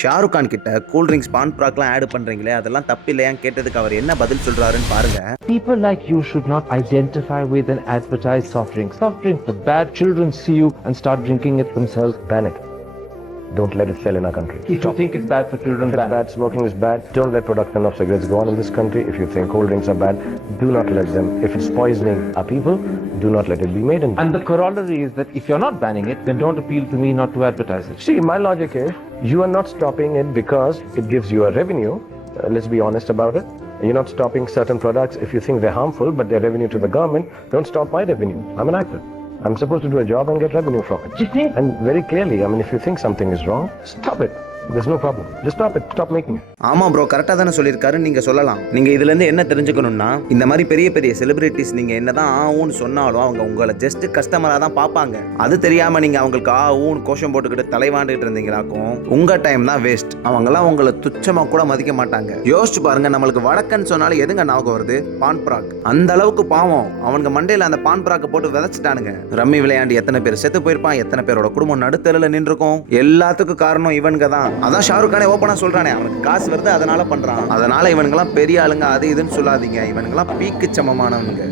ஷாருக் கான் கிட்ட cool drinks பான் ப்ராக்லாம் ஆட் பண்றீங்களே அதெல்லாம் தப்பு இல்லையான்னு கேட்டதுக்கு அவர் என்ன பதில் சொல்றாருன்னு பாருங்க. People like you should not identify with and advertise soft drinks. Soft drinks are bad. Children see you and start drinking it themselves. Ban it. Don't let it sell in our country. If you think it's bad for children, If it's ban bad, smoking is bad. Don't let production of cigarettes go on in this country. If you think cold drinks are bad, do not let them. If it's poisoning our people, do not let it be made. And the corollary is that if you're not banning it, then don't appeal to me not to advertise it. See, my logic is, you are not stopping it because it gives you a revenue. Let's be honest about it. You're not stopping certain products if you think they're harmful, but they're revenue to the government. Don't stop my revenue. I'm an actor. I'm supposed to do a job and get revenue from it. And very clearly, I mean, if you think something is wrong, stop it. There's no problem. Just stop it. Stop making it. ஆமா ப்ரோ, கரெக்டா தானே சொல்லியிருக்காரு. நீங்க சொல்லலாம். நீங்க இதுல இருந்து என்ன தெரிஞ்சுக்கணும்னா, இந்த மாதிரி பெரிய பெரிய செலிபிரிட்டிஸ் நீங்க என்னதான் ஊன்னு சொன்னாலும் அவங்க உங்களை ஜஸ்ட் கஸ்டமரா தான் பார்ப்பாங்க. அது தெரியாம நீங்க அவங்களுக்கு ஊன்னு கோஷம் போட்டுக்கிட்டு தலைவாண்டுட்டு இருந்தீங்களாக்கும் உங்க டைம் தான் வேஸ்ட். அவங்கெல்லாம் உங்களை துச்சமா கூட மதிக்க மாட்டாங்க. யோசிச்சு பாருங்க, நம்மளுக்கு வடக்கன்னு சொன்னாலும் எதுங்க ஞாபகம் வருது? பான் பிராக். அந்த அளவுக்கு பாவம் அவனுங்க மண்டையில அந்த பான் பிராக்கை போட்டு விதைச்சிட்டானுங்க. ரம்மி விளையாண்டு எத்தனை பேர் செத்து போயிருப்பான், எத்தனை பேரோட குடும்பம் நடுத்தல நின்றுக்கும். எல்லாத்துக்கும் காரணம் இவனுங்க தான். அதான் ஷாருக் கானே ஓப்பனா சொல்றானே, அவனுக்கு காசு வருது அதனால பண்றான். அதனால இவனுங்கெல்லாம் பெரிய ஆளுங்க அது இதுன்னு சொல்லாதீங்க. இவனுங்கெல்லாம் பீக்கு சமமானவனுங்க.